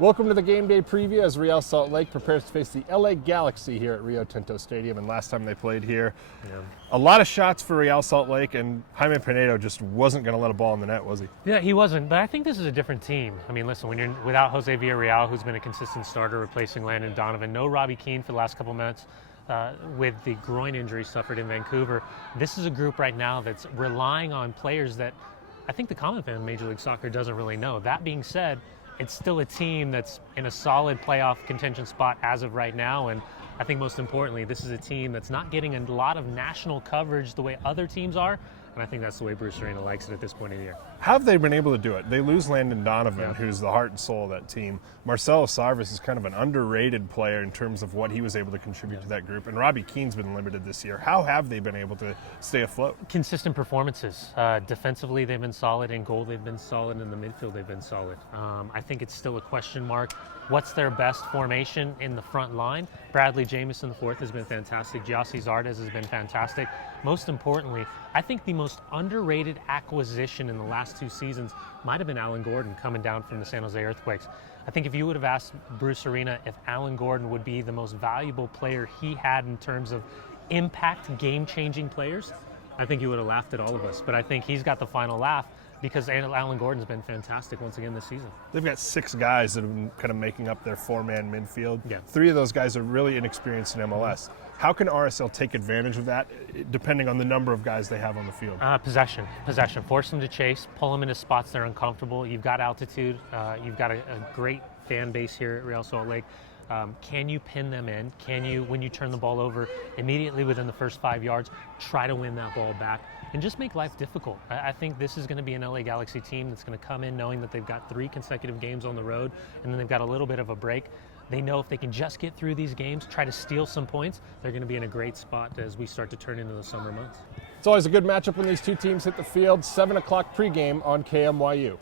Welcome to the game day preview as Real Salt Lake prepares to face the LA Galaxy here at Rio Tinto Stadium. And last time they played here, a lot of shots for Real Salt Lake, and Jaime Pinedo just wasn't going to let a ball in the net, was he? Yeah, he wasn't, but I think this is a different team. I mean, listen, when you're without Jose Villarreal, who's been a consistent starter replacing Landon Donovan, no Robbie Keane for the last couple minutes with the groin injury suffered in Vancouver, this is a group right now that's relying on players that I think the common fan in Major League Soccer doesn't really know. That being said, it's still a team that's in a solid playoff contention spot as of right now, and I think most importantly, this is a team that's not getting a lot of national coverage the way other teams are, and I think that's the way Bruce Arena likes it at this point of the year. How have they been able to do it? They lose Landon Donovan, who's the heart and soul of that team. Marcelo Sarvis is kind of an underrated player in terms of what he was able to contribute to that group, and Robbie Keane's been limited this year. How have they been able to stay afloat? Consistent performances. Defensively, they've been solid. In goal, they've been solid. In the midfield, they've been solid. I think it's still a question mark. What's their best formation in the front line? Bradley Jamieson IV has been fantastic. Gyasi Zardes has been fantastic. Most importantly, I think the most underrated acquisition in the last two seasons might have been Alan Gordon coming down from the San Jose Earthquakes. I think if you would have asked Bruce Arena if Alan Gordon would be the most valuable player he had in terms of impact game-changing players, I think he would have laughed at all of us. But I think he's got the final laugh because Alan Gordon's been fantastic once again this season. They've got 6 guys that have been kind of making up their 4-man midfield. Yeah. 3 of those guys are really inexperienced in MLS. How can RSL take advantage of that, depending on the number of guys they have on the field? Possession. Force them to chase, pull them into spots they're uncomfortable. You've got altitude. You've got a great fan base here at Real Salt Lake. Can you pin them in? Can you, when you turn the ball over, immediately within the first 5 yards, try to win that ball back and just make life difficult? I think this is going to be an LA Galaxy team that's going to come in knowing that they've got 3 consecutive games on the road and then they've got a little bit of a break. They know if they can just get through these games, try to steal some points, they're going to be in a great spot as we start to turn into the summer months. It's always a good matchup when these two teams hit the field. 7 o'clock pregame on KMYU.